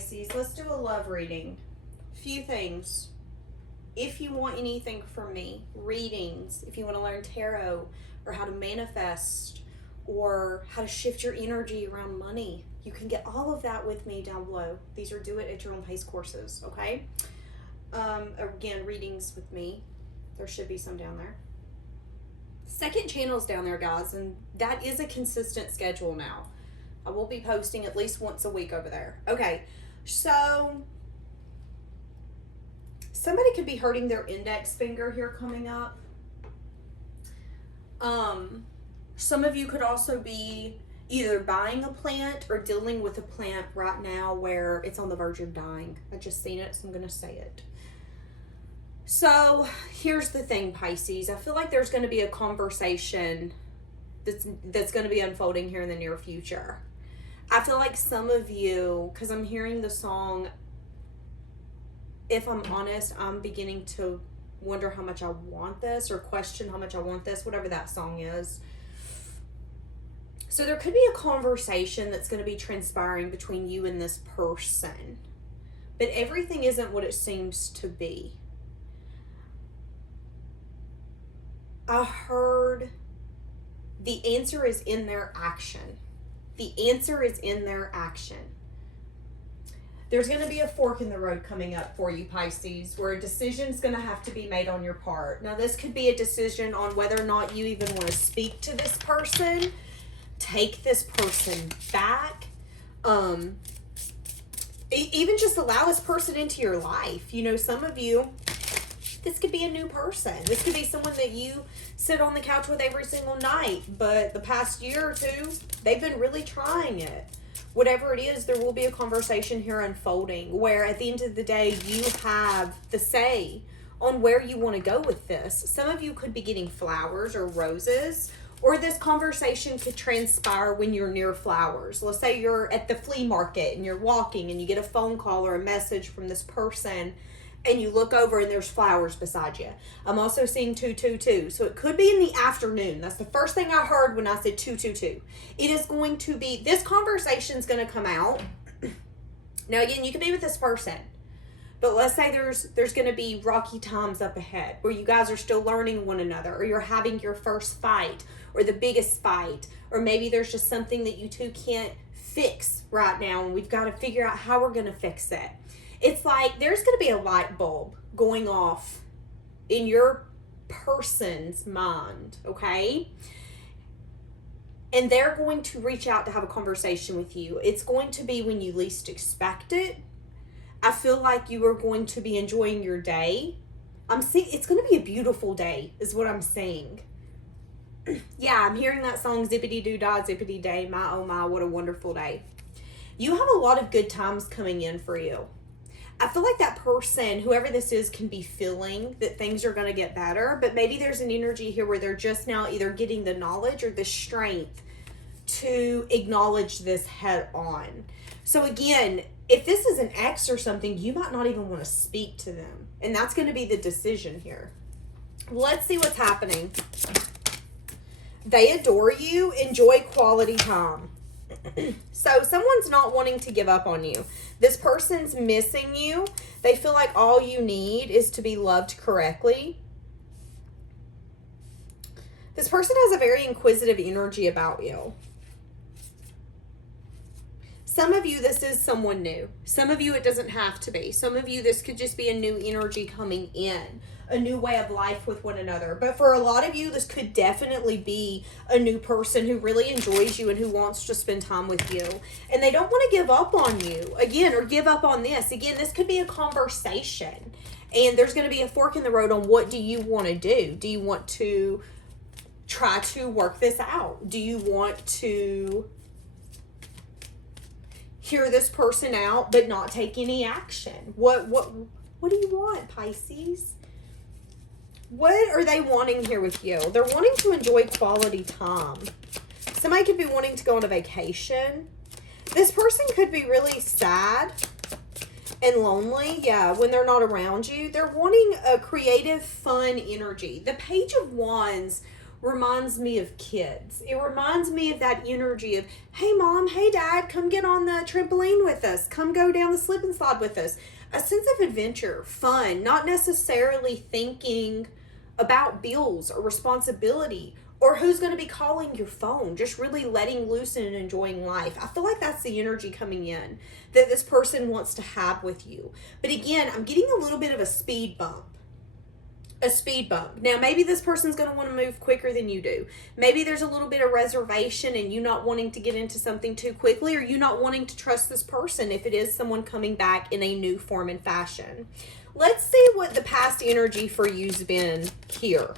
Pisces. Let's do a love reading. Few things. If you want anything from me, readings, if you want to learn tarot or how to manifest or how to shift your energy around money, you can get all of that with me down below. These are do it at your own pace courses, okay? Again, readings with me. There should be some down there. Second channel's down there, guys, and that is a consistent schedule now. I will be posting at least once a week over there. Okay, so somebody could be hurting their index finger here coming up. Some of you could also be either buying a plant or dealing with a plant right now where it's on the verge of dying. I just seen it, so I'm going to say it. So here's the thing, Pisces. I feel like there's going to be a conversation that's going to be unfolding here in the near future. I feel like some of you, because I'm hearing the song, if I'm honest, I'm beginning to wonder how much I want this or question how much I want this, whatever that song is. So there could be a conversation that's going to be transpiring between you and this person, but everything isn't what it seems to be. I heard the answer is in their action. The answer is in their action. There's going to be a fork in the road coming up for you, Pisces, where a decision's going to have to be made on your part. Now, this could be a decision on whether or not you even want to speak to this person, take this person back, even just allow this person into your life. You know, some of you, this could be a new person. This could be someone that you sit on the couch with every single night, but the past year or two, they've been really trying it. Whatever it is, there will be a conversation here unfolding where at the end of the day, you have the say on where you want to go with this. Some of you could be getting flowers or roses, or this conversation could transpire when you're near flowers. Let's say you're at the flea market and you're walking and you get a phone call or a message from this person and you look over and there's flowers beside you. I'm also seeing 222. So it could be in the afternoon. That's the first thing I heard when I said 222. It is going to be, this conversation is going to come out. Now again, you could be with this person, but let's say there's going to be rocky times up ahead where you guys are still learning one another, or you're having your first fight or the biggest fight, or maybe there's just something that you two can't fix right now and we've got to figure out how we're going to fix it. It's like there's going to be a light bulb going off in your person's mind, okay? And they're going to reach out to have a conversation with you. It's going to be when you least expect it. I feel like you are going to be enjoying your day. I'm seeing it's going to be a beautiful day is what I'm saying. Yeah, I'm hearing that song, zippity doo dah, zippity day. My, oh my, what a wonderful day. You have a lot of good times coming in for you. I feel like that person, whoever this is, can be feeling that things are going to get better, but maybe there's an energy here where they're just now either getting the knowledge or the strength to acknowledge this head on. So again, if this is an ex or something, you might not even want to speak to them, and that's going to be the decision here. Let's see what's happening. They adore you. Enjoy quality time. So someone's not wanting to give up on you. This person's missing you. They feel like all you need is to be loved correctly. This person has a very inquisitive energy about you. Some of you, this is someone new. Some of you, it doesn't have to be. Some of you, this could just be a new energy coming in. A new way of life with one another. But for a lot of you, this could definitely be a new person who really enjoys you and who wants to spend time with you. And they don't want to give up on you, again, or give up on this. Again, this could be a conversation. And there's going to be a fork in the road on what do you want to do? Do you want to try to work this out? Do you want to hear this person out but not take any action? What do you want, Pisces? What are they wanting here with you? They're wanting to enjoy quality time. Somebody could be wanting to go on a vacation. This person could be really sad and lonely, yeah, when they're not around you. They're wanting a creative, fun energy. The Page of Wands reminds me of kids. It reminds me of that energy of, hey mom, hey dad, come get on the trampoline with us. Come go down the slip and slide with us. A sense of adventure, fun, not necessarily thinking about bills or responsibility or who's going to be calling your phone, just really letting loose and enjoying life. I feel like that's the energy coming in that this person wants to have with you. But again, I'm getting a little bit of a speed bump. A speed bump. Now, maybe this person's going to want to move quicker than you do. Maybe there's a little bit of reservation and you not wanting to get into something too quickly, or you not wanting to trust this person if it is someone coming back in a new form and fashion. Let's see what the past energy for you's been here.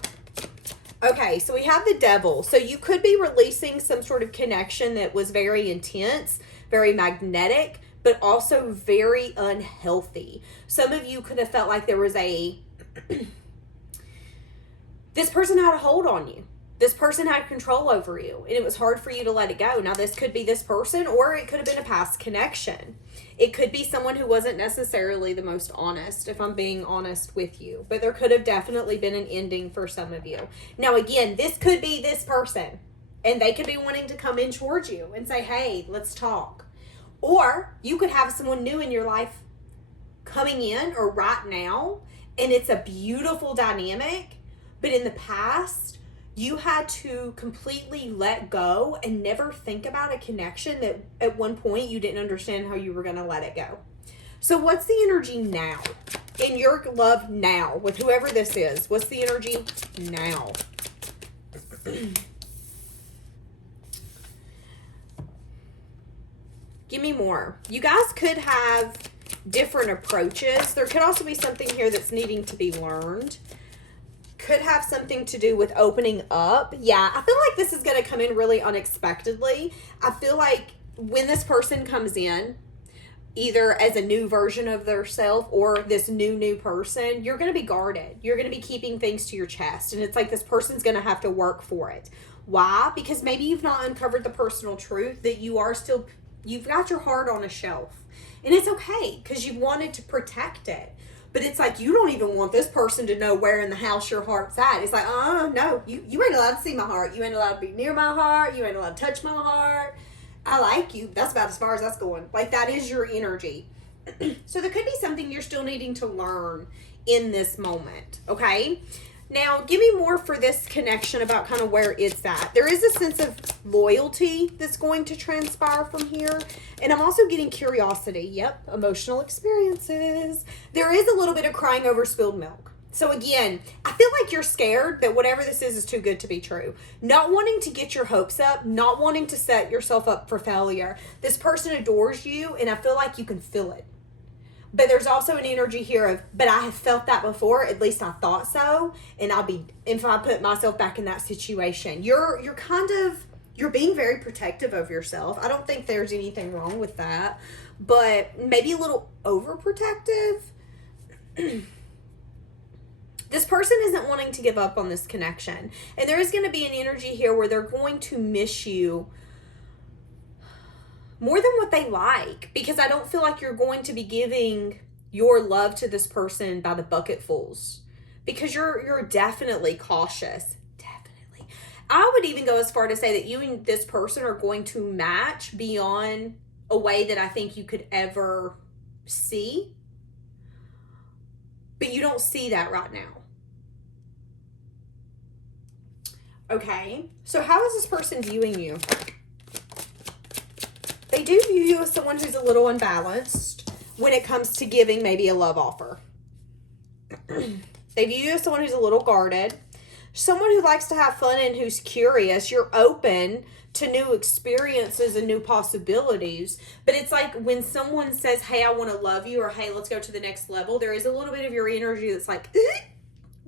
Okay, so we have the Devil. So you could be releasing some sort of connection that was very intense, very magnetic, but also very unhealthy. Some of you could have felt like there was a... this person had a hold on you. This person had control over you, and it was hard for you to let it go. Now, this could be this person, or it could have been a past connection. It could be someone who wasn't necessarily the most honest, if I'm being honest with you. But there could have definitely been an ending for some of you. Now, again, this could be this person, and they could be wanting to come in towards you and say, hey, let's talk. Or you could have someone new in your life coming in, or right now, and it's a beautiful dynamic. But in the past, you had to completely let go and never think about a connection that at one point you didn't understand how you were going to let it go. So what's the energy now? In your love now, with whoever this is, what's the energy now? Give me more. You guys could have different approaches. There could also be something here that's needing to be learned. Could have something to do with opening up. Yeah, I feel like this is going to come in really unexpectedly. I feel like when this person comes in, either as a new version of their self or this new person, you're going to be guarded. You're going to be keeping things to your chest. And it's like this person's going to have to work for it. Why? Because maybe you've not uncovered the personal truth that you are still, you've got your heart on a shelf. And it's okay because you wanted to protect it. But it's like, you don't even want this person to know where in the house your heart's at. It's like, no, you ain't allowed to see my heart. You ain't allowed to be near my heart. You ain't allowed to touch my heart. I like you. That's about as far as that's going. Like, that is your energy. So there could be something you're still needing to learn in this moment, okay? Now, give me more for this connection about kind of where it's at. There is a sense of loyalty that's going to transpire from here. And I'm also getting curiosity. Yep, emotional experiences. There is a little bit of crying over spilled milk. So again, I feel like you're scared that whatever this is too good to be true. Not wanting to get your hopes up, not wanting to set yourself up for failure. This person adores you, and I feel like you can feel it. But there's also an energy here of, but I have felt that before, at least I thought so, and I'll be, if I put myself back in that situation. You're being very protective of yourself. I don't think there's anything wrong with that, but maybe a little overprotective. This person isn't wanting to give up on this connection, and there is going to be an energy here where they're going to miss you more than what they like, because I don't feel like you're going to be giving your love to this person by the bucketfuls, because you're definitely cautious. Definitely. I would even go as far to say that you and this person are going to match beyond a way that I think you could ever see, but you don't see that right now. Okay, so how is this person viewing you? They do view you as someone who's a little unbalanced when it comes to giving maybe a love offer. They view you as someone who's a little guarded, someone who likes to have fun and who's curious. You're open to new experiences and new possibilities. But it's like when someone says, hey, I want to love you, or hey, let's go to the next level, there is a little bit of your energy that's like,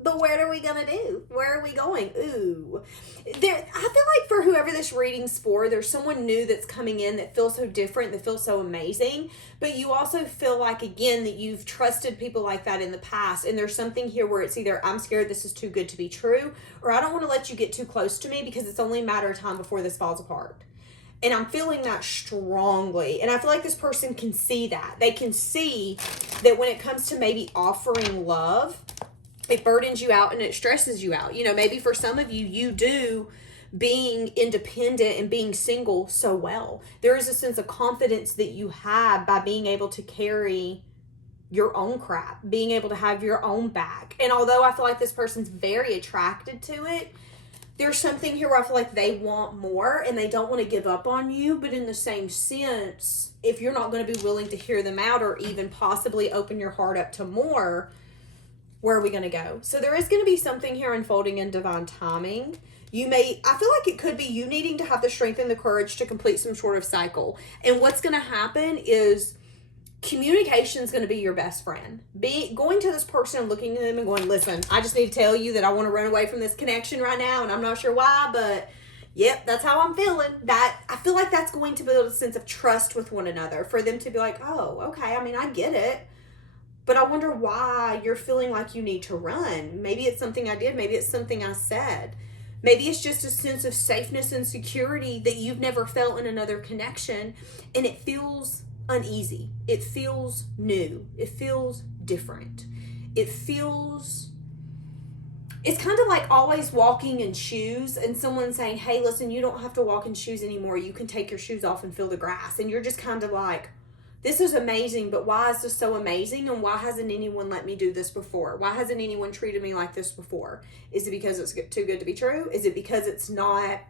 but what are we going to do? Where are we going? Ooh. I feel like for whoever this reading's for, there's someone new that's coming in that feels so different, that feels so amazing. But you also feel like, again, that you've trusted people like that in the past. And there's something here where it's either, I'm scared this is too good to be true, or I don't want to let you get too close to me because it's only a matter of time before this falls apart. And I'm feeling that strongly. And I feel like this person can see that. They can see that when it comes to maybe offering love, it burdens you out and it stresses you out. You know, maybe for some of you, you do being independent and being single so well. There is a sense of confidence that you have by being able to carry your own crap, being able to have your own bag. And although I feel like this person's very attracted to it, there's something here where I feel like they want more and they don't want to give up on you. But in the same sense, if you're not going to be willing to hear them out or even possibly open your heart up to more, where are we going to go? So there is going to be something here unfolding in divine timing. I feel like it could be you needing to have the strength and the courage to complete some sort of cycle. And what's going to happen is communication is going to be your best friend. Going to this person and looking at them and going, listen, I just need to tell you that I want to run away from this connection right now, and I'm not sure why, but yep, that's how I'm feeling. That I feel like that's going to build a sense of trust with one another for them to be like, oh, okay, I mean, I get it, but I wonder why you're feeling like you need to run. Maybe it's something I did. Maybe it's something I said. Maybe it's just a sense of safeness and security that you've never felt in another connection, and it feels uneasy. It feels new. It feels different. It's kind of like always walking in shoes and someone saying, hey, listen, you don't have to walk in shoes anymore. You can take your shoes off and feel the grass. And you're just kind of like, this is amazing, but why is this so amazing? And why hasn't anyone let me do this before? Why hasn't anyone treated me like this before? Is it because it's too good to be true? Is it because it's not?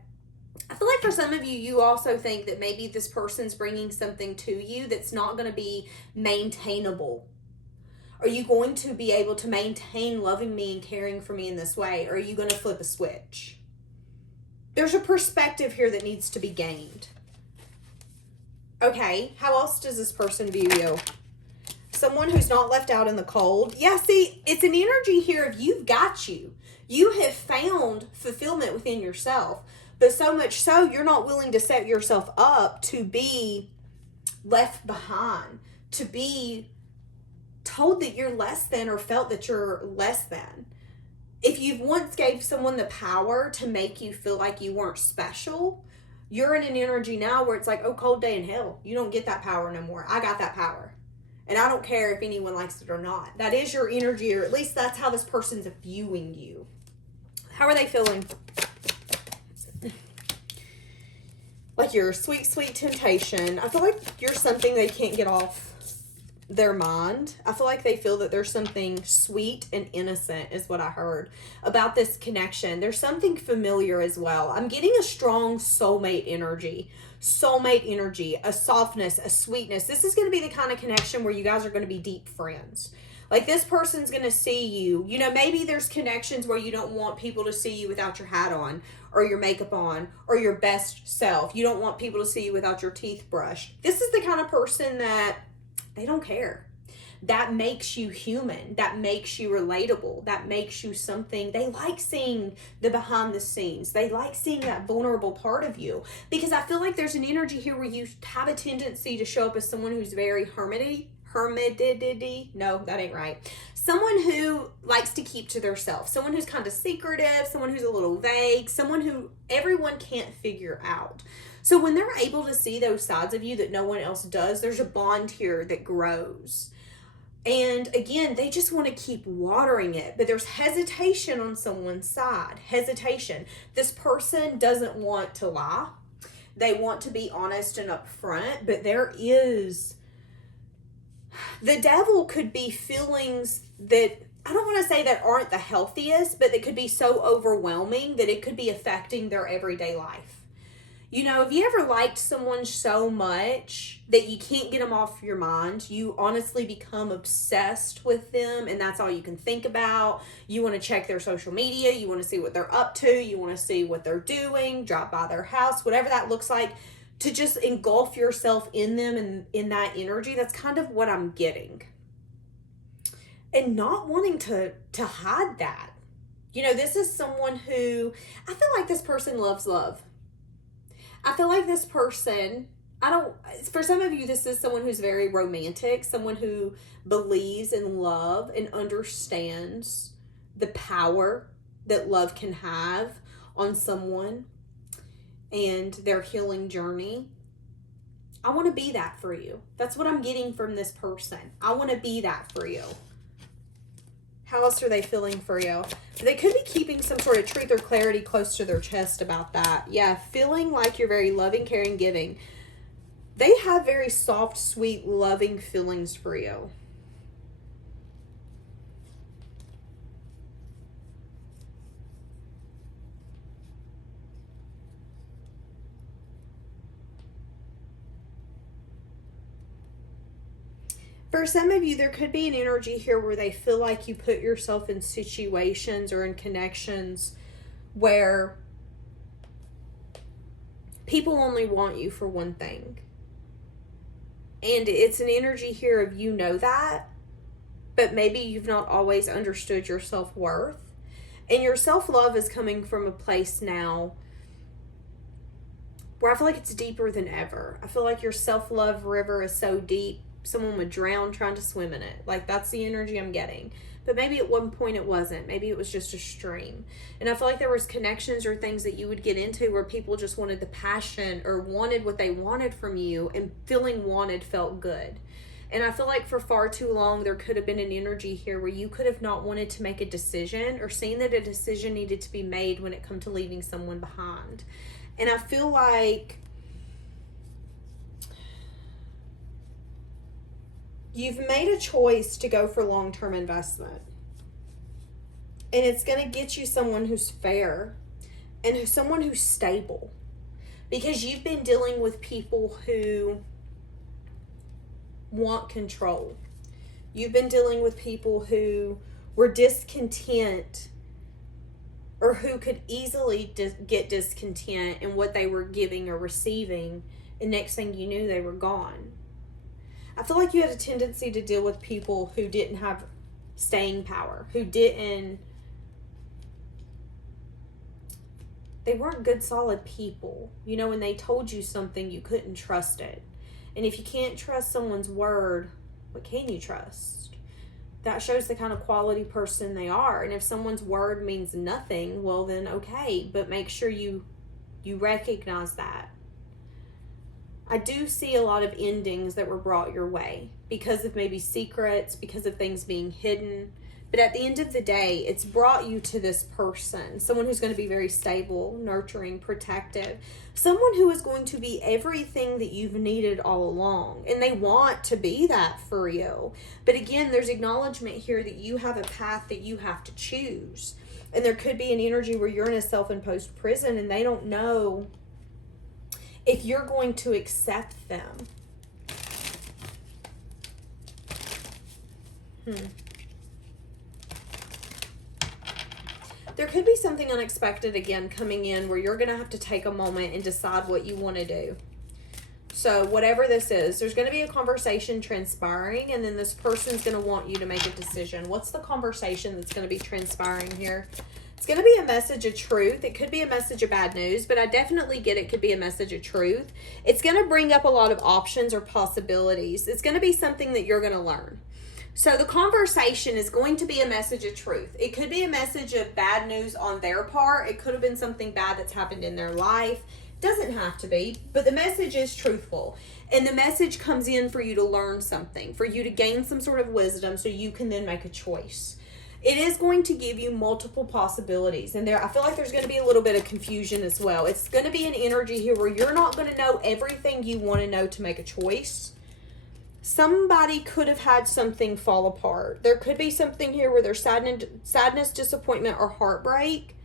I feel like for some of you, you also think that maybe this person's bringing something to you that's not going to be maintainable. Are you going to be able to maintain loving me and caring for me in this way? Or are you going to flip a switch? There's a perspective here that needs to be gained. Okay, how else does this person view you? Someone who's not left out in the cold. Yeah, see, it's an energy here of you've got you. You have found fulfillment within yourself. But so much so, you're not willing to set yourself up to be left behind, to be told that you're less than or felt that you're less than. If you've once gave someone the power to make you feel like you weren't special, you're in an energy now where it's like, oh, cold day in hell. You don't get that power no more. I got that power. And I don't care if anyone likes it or not. That is your energy, or at least that's how this person's viewing you. How are they feeling? Like you're a sweet, sweet temptation. I feel like you're something they can't get off their mind. I feel like they feel that there's something sweet and innocent is what I heard about this connection. There's something familiar as well. I'm getting a strong soulmate energy, a softness, a sweetness. This is going to be the kind of connection where you guys are going to be deep friends. Like this person's going to see you. You know, maybe there's connections where you don't want people to see you without your hat on or your makeup on or your best self. You don't want people to see you without your teeth brushed. This is the kind of person that they don't care. That makes you human. That makes you relatable. That makes you something. They like seeing the behind the scenes. They like seeing that vulnerable part of you. Because I feel like there's an energy here where you have a tendency to show up as someone who's very hermity. No, that ain't right. Someone who likes to keep to themselves. Someone who's kind of secretive. Someone who's a little vague. Someone who everyone can't figure out. So when they're able to see those sides of you that no one else does, there's a bond here that grows. And again, they just want to keep watering it. But there's hesitation on someone's side. Hesitation. This person doesn't want to lie. They want to be honest and upfront. But there is... The devil could be feelings that, I don't want to say that aren't the healthiest, but that could be so overwhelming that it could be affecting their everyday life. You know, have you ever liked someone so much that you can't get them off your mind? You honestly become obsessed with them and that's all you can think about. You want to check their social media. You want to see what they're up to. You want to see what they're doing, drop by their house, whatever that looks like. To just engulf yourself in them and in that energy. That's kind of what I'm getting. And not wanting to hide that. You know, this is someone who, I feel like this person loves love. I feel like this person, for some of you, this is someone who's very romantic. Someone who believes in love and understands the power that love can have on someone and their healing journey. I want to be that for you. That's what I'm getting from this person. I want to be that for you. How else are they feeling for you? They could be keeping some sort of truth or clarity close to their chest about that. Yeah, feeling like you're very loving, caring, giving. They have very soft, sweet, loving feelings for you. For some of you, there could be an energy here where they feel like you put yourself in situations or in connections where people only want you for one thing. And it's an energy here of you know that, but maybe you've not always understood your self-worth. And your self-love is coming from a place now where I feel like it's deeper than ever. I feel like your self-love river is so deep, someone would drown trying to swim in it. Like, that's the energy I'm getting. But maybe at one point it wasn't. Maybe it was just a stream. And I feel like there was connections or things that you would get into where people just wanted the passion or wanted what they wanted from you, and feeling wanted felt good. And I feel like for far too long, there could have been an energy here where you could have not wanted to make a decision or seen that a decision needed to be made when it come to leaving someone behind. And I feel like you've made a choice to go for long-term investment. And it's going to get you someone who's fair and someone who's stable. Because you've been dealing with people who want control. You've been dealing with people who were discontent or who could easily get discontent in what they were giving or receiving. And next thing you knew, they were gone. I feel like you had a tendency to deal with people who didn't have staying power, they weren't good, solid people. You know, when they told you something, you couldn't trust it. And if you can't trust someone's word, what can you trust? That shows the kind of quality person they are. And if someone's word means nothing, well then okay, but make sure you recognize that. I do see a lot of endings that were brought your way because of maybe secrets, because of things being hidden. But at the end of the day, it's brought you to this person, someone who's going to be very stable, nurturing, protective, someone who is going to be everything that you've needed all along. And they want to be that for you. But again, there's acknowledgement here that you have a path that you have to choose. And there could be an energy where you're in a self-imposed prison and they don't know if you're going to accept them. There could be something unexpected again coming in where you're going to have to take a moment and decide what you want to do. So whatever this is, there's going to be a conversation transpiring, and then this person's going to want you to make a decision. What's the conversation that's going to be transpiring here? It's going to be a message of truth. It could be a message of bad news, but I definitely get it could be a message of truth. It's going to bring up a lot of options or possibilities. It's going to be something that you're going to learn. So the conversation is going to be a message of truth. It could be a message of bad news on their part. It could have been something bad that's happened in their life. It doesn't have to be, but the message is truthful. And the message comes in for you to learn something, for you to gain some sort of wisdom so you can then make a choice. It is going to give you multiple possibilities. And I feel like there's going to be a little bit of confusion as well. It's going to be an energy here where you're not going to know everything you want to know to make a choice. Somebody could have had something fall apart. There could be something here where there's sadness, disappointment, or heartbreak.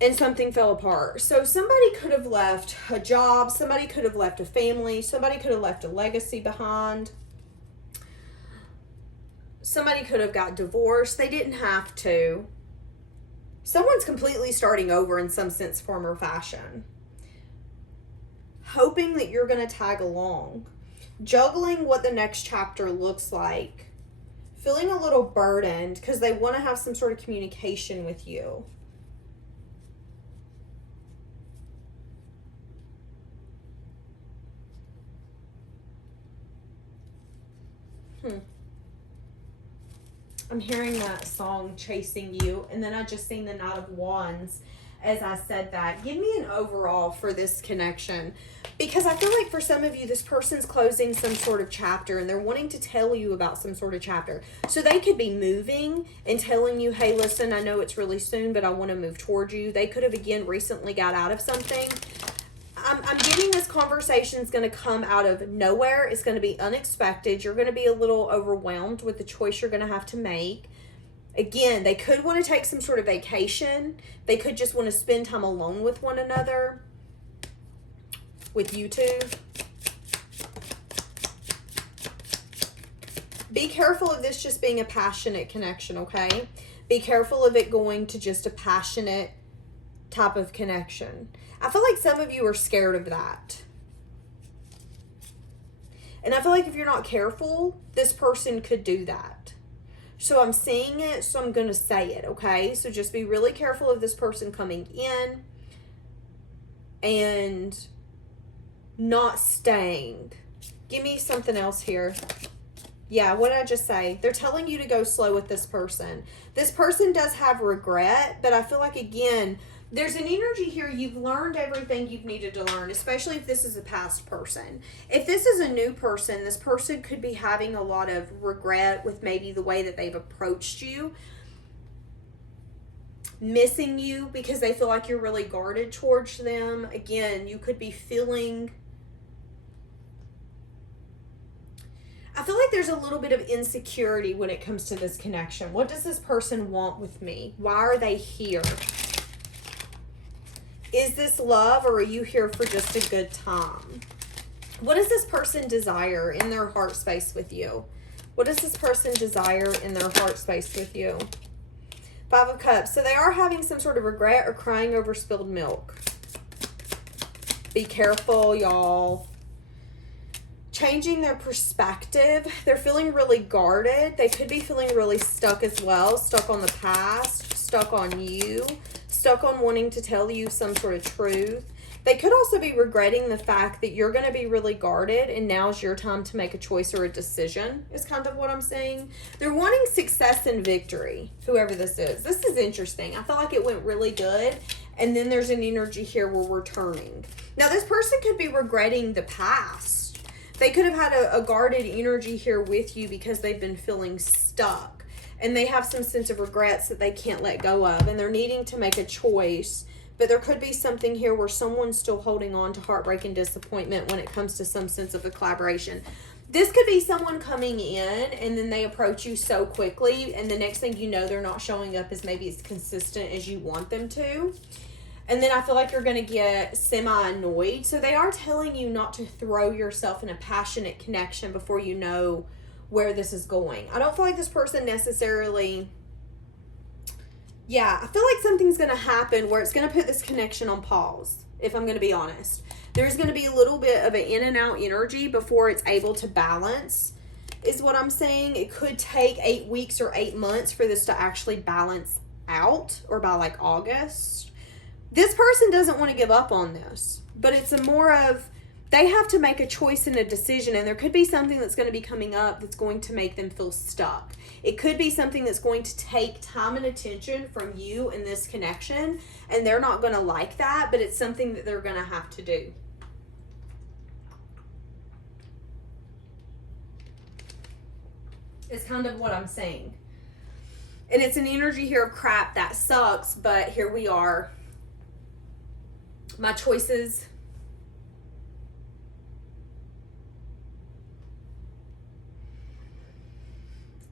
And something fell apart. So somebody could have left a job. Somebody could have left a family. Somebody could have left a legacy behind. Somebody could have got divorced. They didn't have to. Someone's completely starting over in some sense, form, or fashion. Hoping that you're going to tag along. Juggling what the next chapter looks like. Feeling a little burdened because they want to have some sort of communication with you. I'm hearing that song, Chasing You, and then I just seen the Knight of Wands. as I said that. Give me an overall for this connection. Because I feel like for some of you, this person's closing some sort of chapter and they're wanting to tell you about some sort of chapter. So they could be moving and telling you, hey, listen, I know it's really soon, but I want to move towards you. They could have, again, recently got out of something. I'm getting this conversation is going to come out of nowhere. It's going to be unexpected. You're going to be a little overwhelmed with the choice you're going to have to make. Again, they could want to take some sort of vacation. They could just want to spend time alone with one another. With you two. Be careful of this just being a passionate connection, okay? Be careful of it going to just a passionate type of connection. I feel like some of you are scared of that. And I feel like if you're not careful, this person could do that. So I'm seeing it, so I'm going to say it, okay? So just be really careful of this person coming in and not staying. Give me something else here. Yeah, what did I just say? They're telling you to go slow with this person. This person does have regret, but I feel like, again, there's an energy here. You've learned everything you've needed to learn, especially if this is a past person. If this is a new person, this person could be having a lot of regret with maybe the way that they've approached you, missing you because they feel like you're really guarded towards them. Again, you could be feeling... I feel like there's a little bit of insecurity when it comes to this connection. What does this person want with me? Why are they here? Is this love, or are you here for just a good time? What does this person desire in their heart space with you? What does this person desire in their heart space with you? 5 of Cups. So they are having some sort of regret or crying over spilled milk. Be careful, y'all. Changing their perspective. They're feeling really guarded. They could be feeling really stuck as well. Stuck on the past. Stuck on you. Stuck on wanting to tell you some sort of truth. They could also be regretting the fact that you're going to be really guarded and now's your time to make a choice or a decision, is kind of what I'm saying. They're wanting success and victory, whoever this is. This is interesting. I feel like it went really good. And then there's an energy here where we're turning. Now, this person could be regretting the past. They could have had a guarded energy here with you because they've been feeling stuck. And they have some sense of regrets that they can't let go of. And they're needing to make a choice. But there could be something here where someone's still holding on to heartbreak and disappointment when it comes to some sense of a collaboration. This could be someone coming in and then they approach you so quickly. And the next thing you know, they're not showing up as maybe as consistent as you want them to. And then I feel like you're going to get semi-annoyed. So they are telling you not to throw yourself in a passionate connection before you know where this is going. I don't feel like this person necessarily... Yeah, I feel like something's going to happen where it's going to put this connection on pause, if I'm going to be honest. There's going to be a little bit of an in and out energy before it's able to balance, is what I'm saying. It could take 8 weeks or 8 months for this to actually balance out, or by like August. This person doesn't want to give up on this, but it's a more of, they have to make a choice and a decision, and there could be something that's going to be coming up that's going to make them feel stuck. It could be something that's going to take time and attention from you in this connection, and they're not going to like that, but it's something that they're going to have to do. It's kind of what I'm saying. And it's an energy here of crap, that sucks, but here we are. My choices...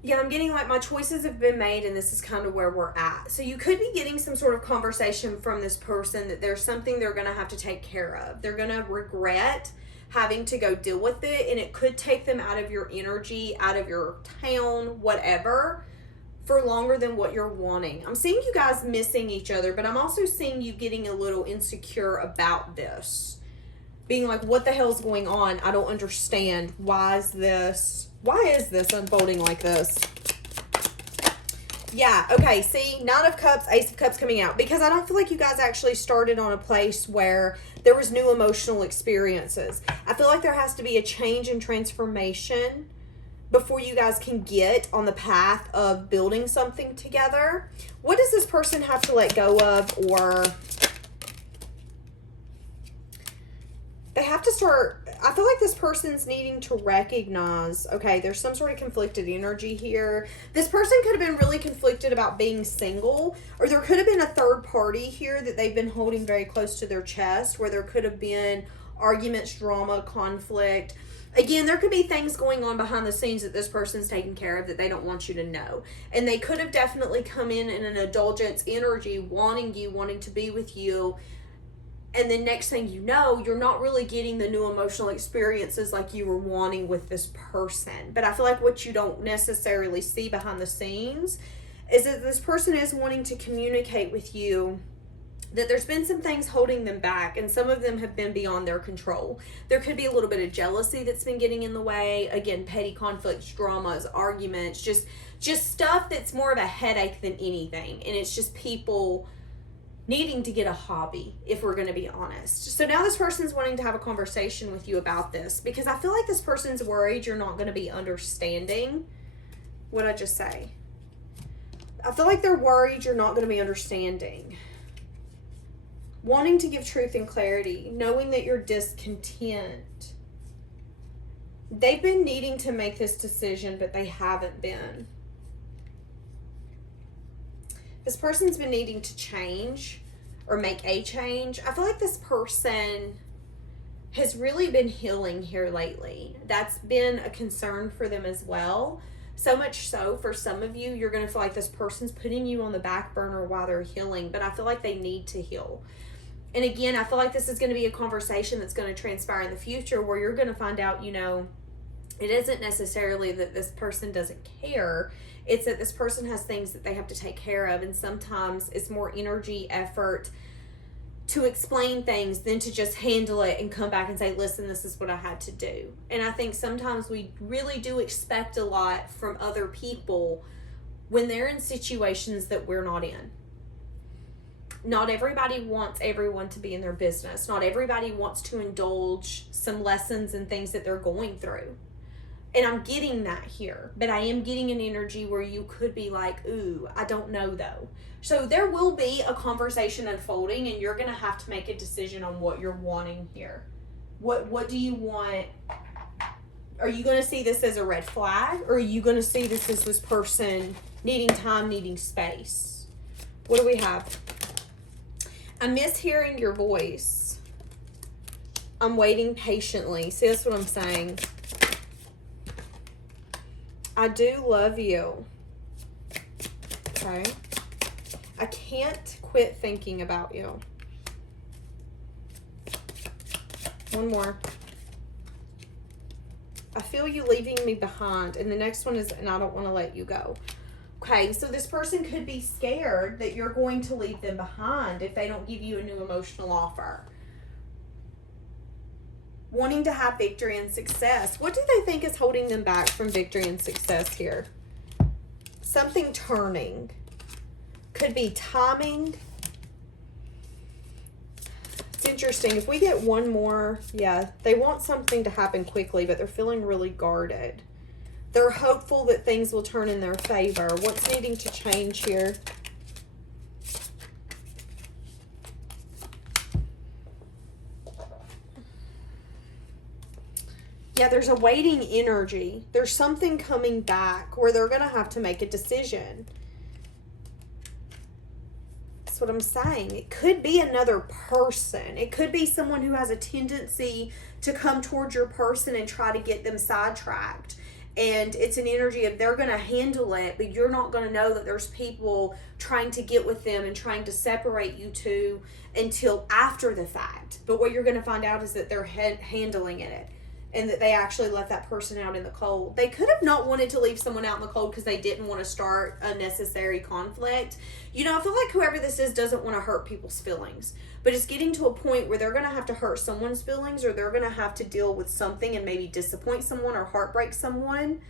Yeah, I'm getting like my choices have been made and this is kind of where we're at. So you could be getting some sort of conversation from this person that there's something they're going to have to take care of. They're going to regret having to go deal with it, and it could take them out of your energy, out of your town, whatever, for longer than what you're wanting. I'm seeing you guys missing each other, but I'm also seeing you getting a little insecure about this. Being like, what the hell's going on? I don't understand. Why is this unfolding like this? Yeah, okay, see, 9 of Cups, Ace of Cups coming out. Because I don't feel like you guys actually started on a place where there was new emotional experiences. I feel like there has to be a change and transformation before you guys can get on the path of building something together. What does this person have to let go of, or they have to start? I feel like this person's needing to recognize, okay, there's some sort of conflicted energy here. This person could have been really conflicted about being single, or there could have been a third party here that they've been holding very close to their chest, where there could have been arguments, drama, conflict. Again, there could be things going on behind the scenes that this person's taking care of that they don't want you to know. And they could have definitely come in an indulgence energy, wanting you, wanting to be with you. And then next thing you know, you're not really getting the new emotional experiences like you were wanting with this person. But I feel like what you don't necessarily see behind the scenes is that this person is wanting to communicate with you that there's been some things holding them back, and some of them have been beyond their control. There could be a little bit of jealousy that's been getting in the way. Again, petty conflicts, dramas, arguments, just stuff that's more of a headache than anything. And it's just people needing to get a hobby, if we're going to be honest. So now this person's wanting to have a conversation with you about this, because I feel like this person's worried you're not going to be understanding. What'd I just say? I feel like they're worried you're not going to be understanding. Wanting to give truth and clarity, knowing that you're discontent. They've been needing to make this decision, but they haven't been. This person's been needing to change or make a change. I feel like this person has really been healing here lately. That's been a concern for them as well. So much so, for some of you, you're going to feel like this person's putting you on the back burner while they're healing, but I feel like they need to heal. And again, I feel like this is going to be a conversation that's going to transpire in the future, where you're going to find out, you know, it isn't necessarily that this person doesn't care. It's that this person has things that they have to take care of. And sometimes it's more energy, effort to explain things than to just handle it and come back and say, listen, this is what I had to do. And I think sometimes we really do expect a lot from other people when they're in situations that we're not in. Not everybody wants everyone to be in their business. Not everybody wants to indulge some lessons and things that they're going through. And I'm getting that here. But I am getting an energy where you could be like, ooh, I don't know though. So there will be a conversation unfolding, and you're going to have to make a decision on what you're wanting here. What do you want? Are you going to see this as a red flag? Or are you going to see this as this person needing time, needing space? What do we have? I miss hearing your voice. I'm waiting patiently. See, that's what I'm saying. I do love you. Okay. I can't quit thinking about you. One more. I feel you leaving me behind. And the next one is, and I don't want to let you go. Okay, so this person could be scared that you're going to leave them behind if they don't give you a new emotional offer. Wanting to have victory and success. What do they think is holding them back from victory and success here? Something turning. Could be timing. It's interesting. If we get one more, yeah, they want something to happen quickly, but they're feeling really guarded. They're hopeful that things will turn in their favor. What's needing to change here? Yeah, there's a waiting energy. There's something coming back where they're going to have to make a decision. That's what I'm saying. It could be another person. It could be someone who has a tendency to come towards your person and try to get them sidetracked. And it's an energy of they're going to handle it, but you're not going to know that there's people trying to get with them and trying to separate you two until after the fact. But what you're going to find out is that they're handling it, and that they actually left that person out in the cold. They could have not wanted to leave someone out in the cold because they didn't want to start unnecessary conflict. You know, I feel like whoever this is doesn't want to hurt people's feelings. But it's getting to a point where they're going to have to hurt someone's feelings, or they're going to have to deal with something and maybe disappoint someone or heartbreak someone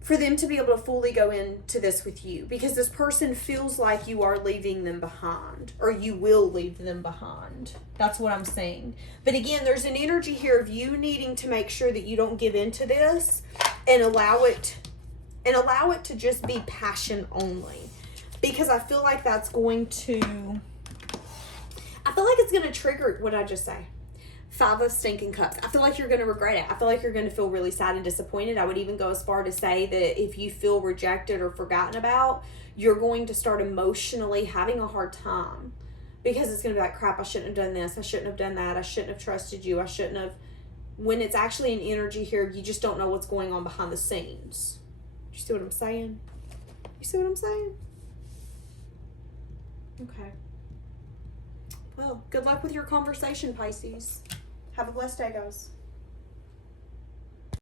for them to be able to fully go into this with you. Because this person feels like you are leaving them behind, or you will leave them behind. That's what I'm saying. But again, there's an energy here of you needing to make sure that you don't give into this and allow it to just be passion only. Because I feel like that's going to, I feel like it's going to trigger, what did I just say? 5 of stinking cups. I feel like you're going to regret it. I feel like you're going to feel really sad and disappointed. I would even go as far to say that if you feel rejected or forgotten about, you're going to start emotionally having a hard time. Because it's going to be like, crap, I shouldn't have done this. I shouldn't have done that. I shouldn't have trusted you. I shouldn't have. When it's actually an energy here, you just don't know what's going on behind the scenes. You see what I'm saying? You see what I'm saying? Okay. Well, good luck with your conversation, Pisces. Have a blessed day, guys.